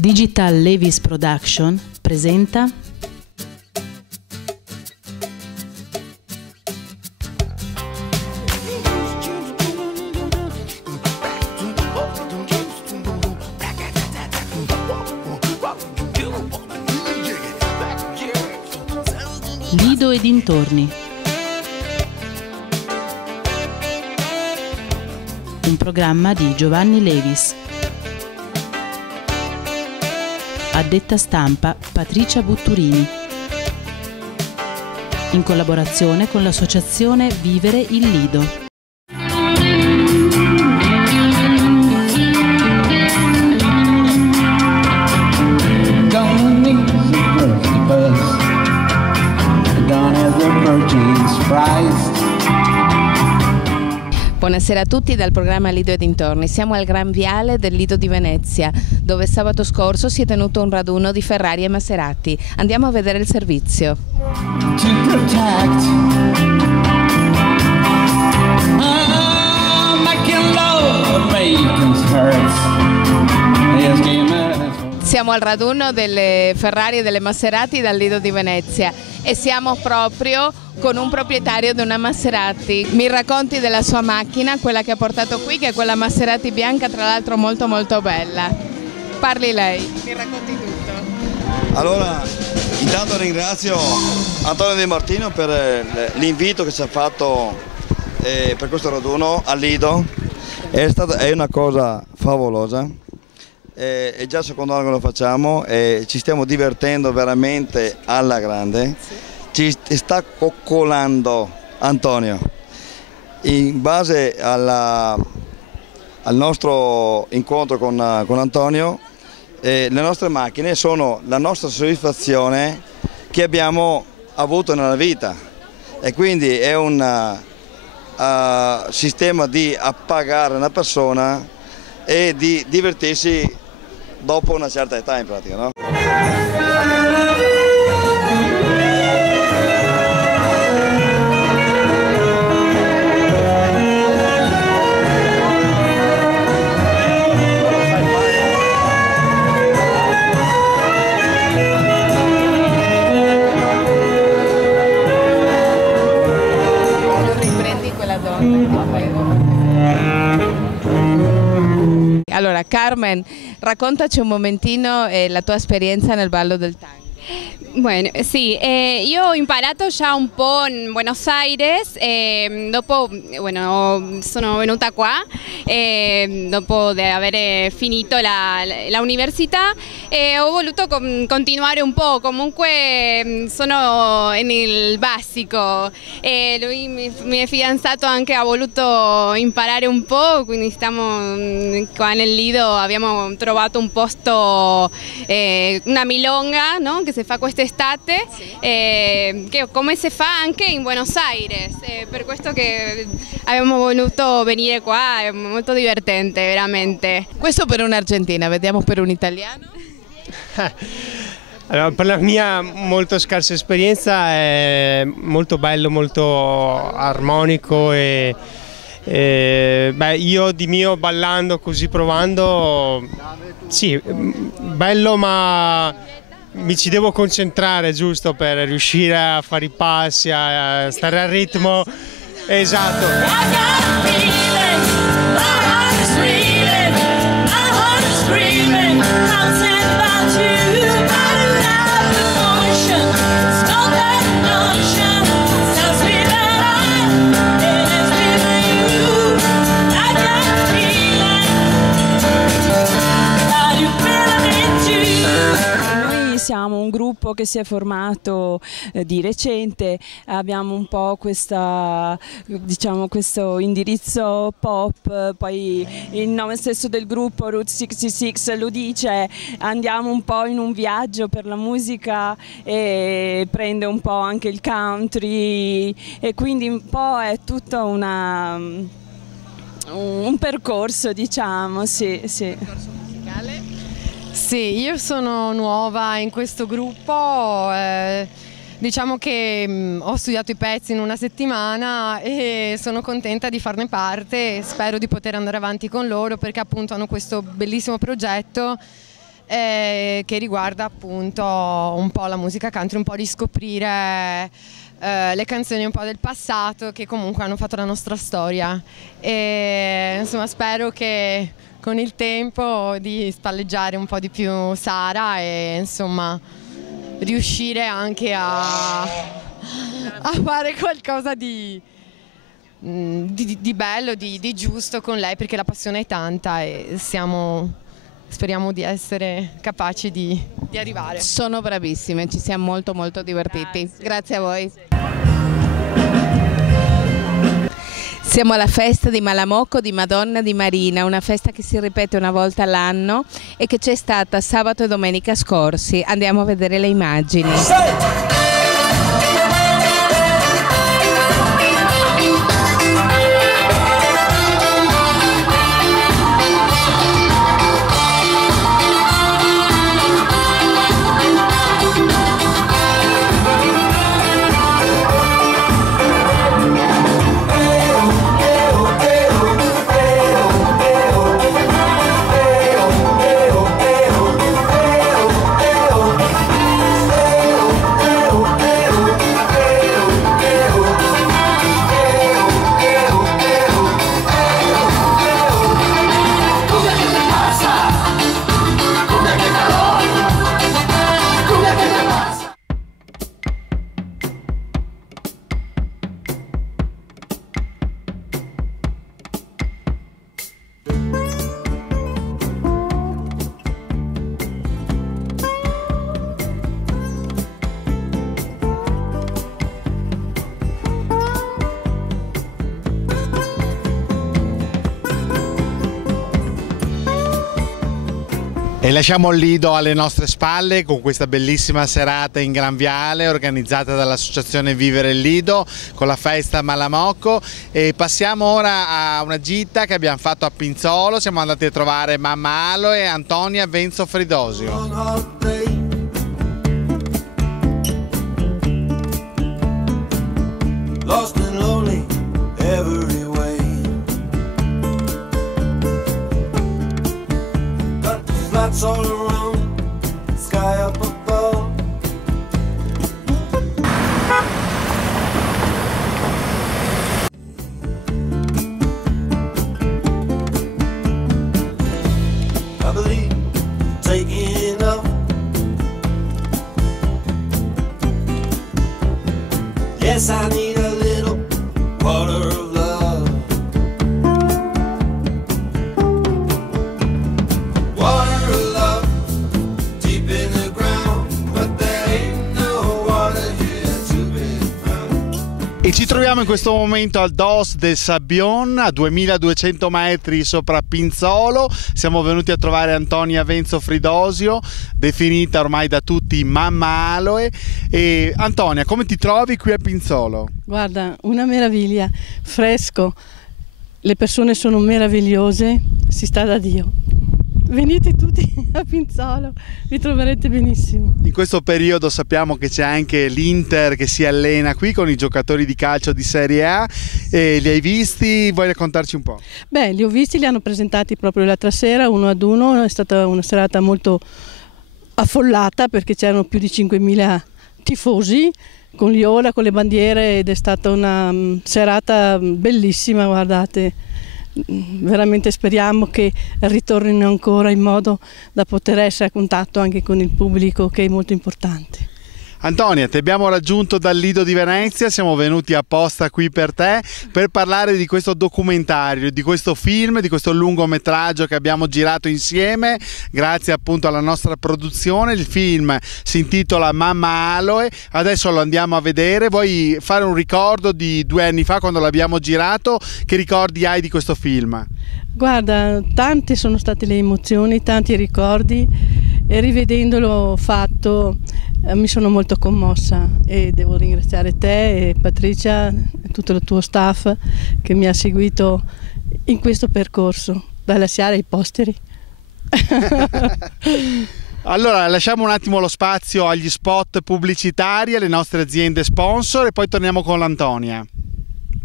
Digital Levis Production presenta Lido e dintorni. Un programma di Giovanni Levis. Addetta stampa Patricia Butturini. In collaborazione con l'associazione Vivere il Lido. Buonasera a tutti dal programma Lido e dintorni. Siamo al Gran Viale del Lido di Venezia, dove sabato scorso si è tenuto un raduno di Ferrari e Maserati. Andiamo a vedere il servizio. Siamo al raduno delle Ferrari e delle Maserati dal Lido di Venezia e siamo proprio con un proprietario di una Maserati. Mi racconti della sua macchina, quella che ha portato qui, che è quella Maserati bianca, tra l'altro molto molto bella. Parli lei, mi racconti tutto. Allora, intanto ringrazio Antonio Di Martino per l'invito che ci ha fatto per questo raduno al Lido. È una cosa favolosa. È già il secondo anno che lo facciamo e ci stiamo divertendo veramente alla grande. Ci sta coccolando Antonio. In base al nostro incontro con Antonio, le nostre macchine sono la nostra soddisfazione che abbiamo avuto nella vita e quindi è un sistema di appagare una persona e di divertirsi dopo una certa età in pratica, no? Riprendi quella donna. Allora Carmen, raccontaci un momentino la tua esperienza nel ballo del tango. Bueno, sì, io ho imparato già un po' in Buenos Aires, dopo, bueno, sono venuta qua, dopo di aver finito la università e ho voluto continuare un po', comunque sono nel basico e lui, mio fidanzato, anche ha voluto imparare un po', quindi stiamo qua nel Lido, abbiamo trovato un posto, una milonga, no? Che si fa quest'estate, che come si fa anche in Buenos Aires, per questo che abbiamo voluto venire qua, è molto divertente veramente. Questo per un'argentina, vediamo per un italiano. Allora, per la mia molto scarsa esperienza è molto bello, molto armonico e beh, io di mio ballando così, provando, sì, bello, ma mi ci devo concentrare giusto per riuscire a fare i passi, a stare al ritmo. Esatto. Siamo un gruppo che si è formato di recente, abbiamo un po' diciamo, questo indirizzo pop, poi il nome stesso del gruppo, Route 66, lo dice, andiamo un po' in un viaggio per la musica e prende un po' anche il country e quindi un po' è tutto un percorso, diciamo, sì, sì. Percorso musicale? Sì, io sono nuova in questo gruppo, diciamo che ho studiato i pezzi in una settimana e sono contenta di farne parte e spero di poter andare avanti con loro perché appunto hanno questo bellissimo progetto che riguarda appunto un po' la musica country, un po' riscoprire le canzoni un po' del passato che comunque hanno fatto la nostra storia, e insomma spero che con il tempo di spalleggiare un po' di più Sara e insomma riuscire anche a fare qualcosa di bello, di giusto con lei, perché la passione è tanta e speriamo di essere capaci di arrivare. Sono bravissime, ci siamo molto molto divertiti. Grazie a voi. Siamo alla festa di Malamocco di Madonna di Marina, una festa che si ripete una volta all'anno e che c'è stata sabato e domenica scorsi. Andiamo a vedere le immagini. E lasciamo il Lido alle nostre spalle con questa bellissima serata in Gran Viale organizzata dall'associazione Vivere il Lido con la festa Malamocco, e passiamo ora a una gita che abbiamo fatto a Pinzolo. Siamo andati a trovare mamma Alo e Antonia Venzo Fridosio. Lost and lonely every way. Got the flats all around, sky up above. I believe taking up. Yes, I need a little water of love. Water of love, deep in the ground, but there ain't no water here to be found. E ci troviamo in questo momento al Dos del Sabion, a 2200 metri sopra Pinzolo. Siamo venuti a trovare Antonia Venzo Fridosio, definita ormai da tutti mamma Aloe. E Antonia, come ti trovi qui a Pinzolo? Guarda, una meraviglia, fresco, le persone sono meravigliose, si sta da Dio. Venite tutti a Pinzolo, vi troverete benissimo. In questo periodo sappiamo che c'è anche l'Inter che si allena qui con i giocatori di calcio di Serie A. Li hai visti? Vuoi raccontarci un po'? Beh, li ho visti, li hanno presentati proprio l'altra sera, 1-1, è stata una serata molto affollata perché c'erano più di 5.000 tifosi con l'Iola, con le bandiere, ed è stata una serata bellissima, guardate. Veramente speriamo che ritornino ancora in modo da poter essere a contatto anche con il pubblico, che è molto importante. Antonia, ti abbiamo raggiunto dal Lido di Venezia, siamo venuti apposta qui per te per parlare di questo documentario, di questo film, di questo lungometraggio che abbiamo girato insieme grazie appunto alla nostra produzione. Il film si intitola Mamma Aloe, adesso lo andiamo a vedere. Vuoi fare un ricordo di 2 anni fa quando l'abbiamo girato? Che ricordi hai di questo film? Guarda, tante sono state le emozioni, tanti ricordi, e rivedendolo fatto mi sono molto commossa, e devo ringraziare te e Patricia e tutto il tuo staff che mi ha seguito in questo percorso, da lasciare ai posteri. Allora lasciamo un attimo lo spazio agli spot pubblicitari, alle nostre aziende sponsor, e poi torniamo con l'Antonia.